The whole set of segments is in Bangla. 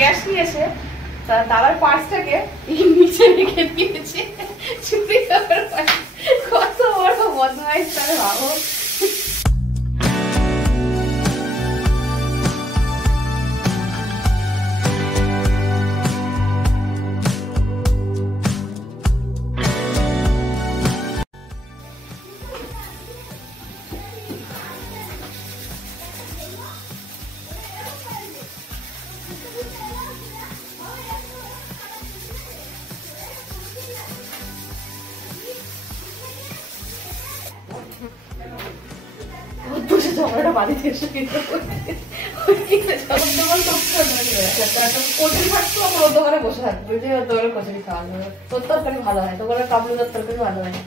ক্যাশ নিয়েছে, দাদার পার্সটাকে নিচে রেখে দিয়েছে চুরি করার পরে। কত বড় বদমাইশ তাহলে ভাবো। ঝগড়াটা বাড়িতে এসে কচুরি থাকতো, আমার ওর দোকানে বসে থাকতো যে ওর দোকানে কচুরি খাওয়া যাবে। তোর তরকারি ভালো হয়, দোকানের কাবলুদার তরকারি ভালো হয় না,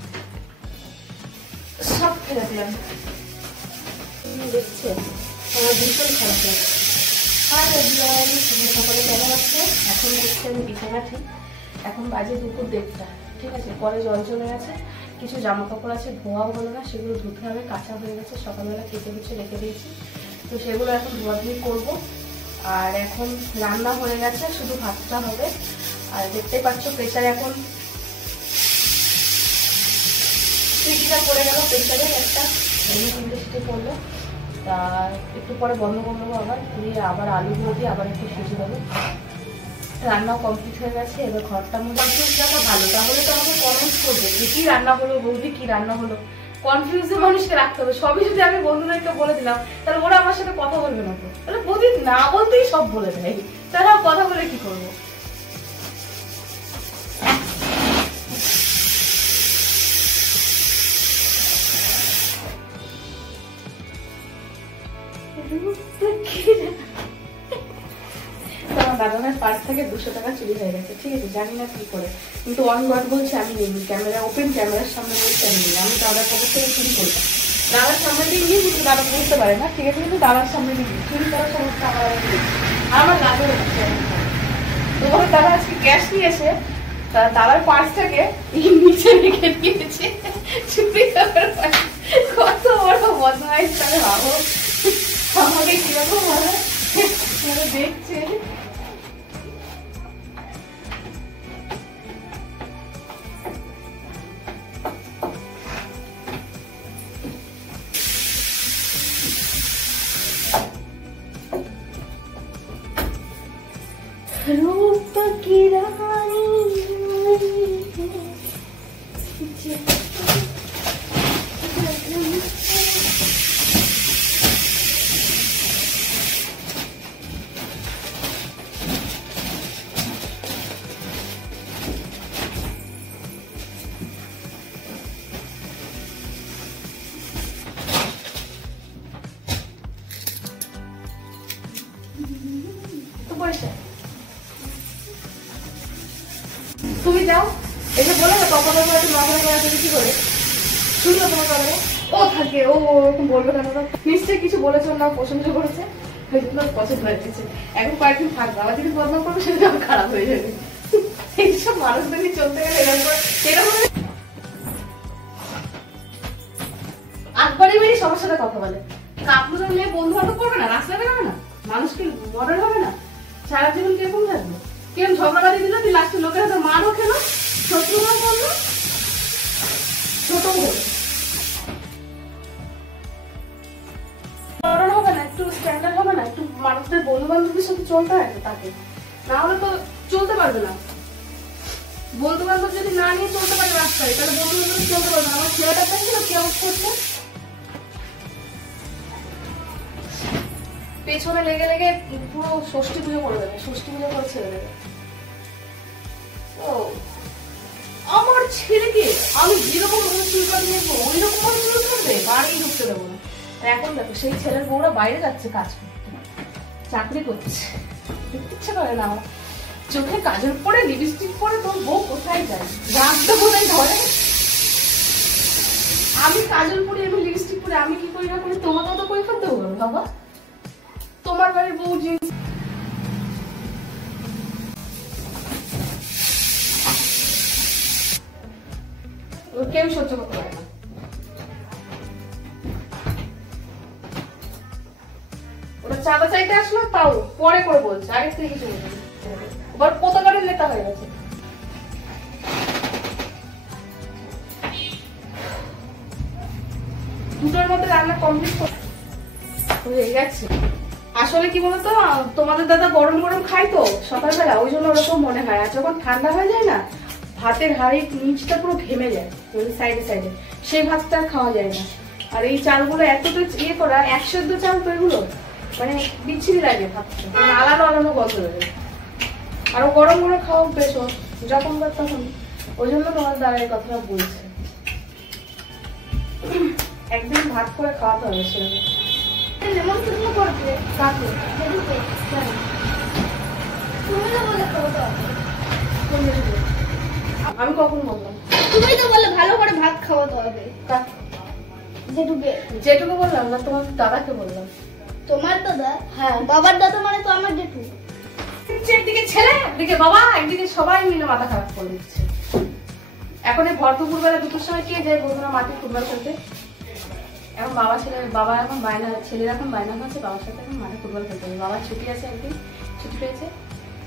সব খেয়ে দিলাম। দেখছে আমার ভীষণ খারাপ লাগে। আর সকালে কেমন আছে? এখন দেখছি আমি বিছানা ঠিক, এখন বাজে দুপুর 1:30, ঠিক আছে। পরে জল চলে গেছে, কিছু জামা কাপড় আছে ধোয়া হলো না, সেগুলো ধুতে হবে, কাঁচা হয়ে গেছে, সকালবেলা কেটে কুচে রেখে দিয়েছি, তো সেগুলো এখন ধোয়াধুয়ি করবো। আর এখন রান্না হয়ে গেছে, শুধু ভাতটা হবে। আর দেখতে পাচ্ছ প্রেসারে এখন সিটিটা পড়ে গেল, প্রেসারে একটা 3 সিটি পড়লো। তা একটু পরে বন্ধ করবো, আবার দিয়ে আবার আলুগুলো দিয়ে আবার একটু সিটি দেবো। রান্নাও কমপ্লিট হয়ে গেছে, এবার ঘরটা মোটামুটি ভালো। তাহলে তো আমাকে কমেন্ট করবে যে কি রান্না হলো বৌদি, কি রান্না হলো। কনফিউজে মানুষকে রাখতে হবে। সবই যদি আমি বন্ধুদেরকে বলে দিলাম তাহলে ওরা আমার সাথে কথা বলবে না তো, তাহলে বৌদি না বলতেই সব বলে দেয়, তাহলে কথা বলে কি করবো। দাদানের পার্স থেকে 200 টাকা চুরি হয়ে গেছে, ঠিক আছে। জানি না কি করে, কিন্তু অন গড বলছে আমি নিইনি, ক্যামেরা ওপেন ক্যামেরার সামনে বলছে আমি নিই। আমি দাদার পকেট থেকে চুরি করতাম, দাদার সামনে দিয়ে নিয়ে কিন্তু দাদা বুঝতে পারে না, ঠিক আছে। কিন্তু দাদার সামনে দিয়ে চুরি করার সমস্যা আমার দাদা হচ্ছে। তোমার দাদা আজকে ক্যাশ নিয়েছে, দাদার পার্সটাকে নিচে রেখে দিয়েছে চুরি করার পরে। কত বড় বদমাইশ তাহলে ভাবো, আমাকে কিরকম ভাবে দেখছে। रूप की रानी तो पैसा তুমি যাও, এই যে বলে না কপালে করে একটু নকল করা তুমি কি করে শুনলো তোমার কপালে ও থাকে, ও ওরকম বলবে কেন? নিশ্চয়ই কিছু বলেছে, না প্রশংসা করেছে, পছন্দ হয়ে গেছে। এখন কয়েকদিন থাকবে, আবার যদি বদনাম করবে সেটা আবার খারাপ হয়ে যাবে। এইসব মানুষদেরই চলতে গেলে এরকম একবারই বেরিয়ে সবার সাথে কথা বলে। কাপড় নিয়ে বন্ধু বান্ধব করবে না, রাস্তায় বেরোবে না, মানুষকে মডার্ন হবে না, সারা জীবন কিরকম থাকবে? কেন ঝগড়াবাদি দিল, তুই লাস্টে লোকের হাতে মারও খেলো, শত্রুরা করলো, ছোট মডার্ন হবে না, একটু স্ট্যান্ডার্ড হবে না, একটু মানুষদের বন্ধু বান্ধবদের সাথে চলতে হয় তাকে, না হলে তো চলতে পারবে না। বন্ধু বান্ধব যদি না নিয়ে চলতে পারে রাস্তায়, তাহলে বন্ধু বান্ধব চলতে পারবে না। আমার ছেলেটা দেখছিল কি অবস্থা করছে, পেছনে লেগে লেগে পুরো ষষ্ঠী পুজো করে দেবে, ষষ্ঠী পুজো করে ছেড়ে দেবে। আমার ছেলেকে আমি যেরকম চুল কাট নেবো ওই রকম ভাবে চুল কাটবে, বাড়ি ঢুকতে দেবো না। এখন দেখো সেই ছেলের বউরা বাইরে যাচ্ছে কাজ করতে, চাকরি করছে, ইচ্ছে করে না আমার চোখে কাজল পরে লিপস্টিক পরে তোর বউ কোথায় যায়, রাখতে কোথায় ধরে। আমি কাজল পরে আমি লিপস্টিক পরে আমি কি করি না করি তোমাকেও তো পরীক্ষা দেবো বাবা। তোমার বাড়ির বউ জিনিস কেউ সহ্য করতে পারে না। ওটা চাঁদা চাঁদা চাইতে আসলো তাও পরে করে বলছে, আগে থেকে কিছু বলছে এবার প্রতারণের নেতা হয়ে গেছে। দুটোর মধ্যে রান্না কমপ্লিট হয়ে গেছে। আসলে কি বলতো, তোমাদের দাদা গরম গরম খাই তো সকালবেলা, ওই জন্য ওরকম মনে হয়। আর যখন ঠান্ডা হয়ে যায় না, ভাতের হাড়ির নিচটা পুরো ঘেমে যায় সাইডে সাইডে, সেই ভাতটা আর খাওয়া যায় না। আর এই চালগুলো এতটা ইয়ে করা, 1 চাল তো এগুলো, মানে বিচ্ছিরি লাগে ভাতটা, মানে আলাদা আলাদা গন্ধ হয়ে যায়। আরো গরম গরম খাওয়া বেশ যখন তখন, ওই জন্য তোমার দাদা এই কথাটা বলছে। একদিন ভাত করে খাওয়াতে হবে সেরকম। নেমন্তন্ন করবে কাকে? জেঠুকে। তুমি তো বলে খাওয়াতে হবে। আমি কখন বললাম? তুমি তো বলে ভালো করে ভাত খাওয়াতে হবে কাকে? জেঠুকে। যেটুকু বললাম না, তোমার দাদাকে বললাম। তোমার দাদা? হ্যাঁ। বাবার দাদা মানে তো আমার জেঠু। একদিকে ছেলে, একদিকে বাবা, একদিকে সবাই মিলে মাথা খারাপ করে দিচ্ছে। এখন এই ভর দুপুর বেলা 2টোর সময় কে যায় বন্ধুরা মাঠে ফুটবল খেলতে? এখন বাবা এখন বায়না, ছেলের এখন বায়না হচ্ছে বাবার সাথে এখন মাঠে ফুটবল খেলতে হবে। বাবার ছুটি আছে, একদিন ছুটি পেয়েছে,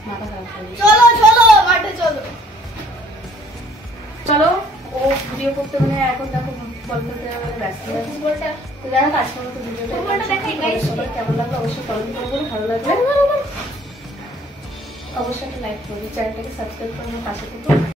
মাথা খারাপ করে দিচ্ছে। চলো চলো মাঠে চলো। চলো, ও ভিডিও করতে মানে এখন দেখো ফুটবল খেলতে ব্যস্ত আছে। ফুটবলটা তো যাই হোক, আজকের মতো ভিডিওটা কেমন লাগলো অবশ্যই কমেন্ট করে বলো। ভালো লাগবে অবশ্যই একটা লাইক করবে, চ্যানেলটাকে সাবস্ক্রাইব করে পাশে থেকে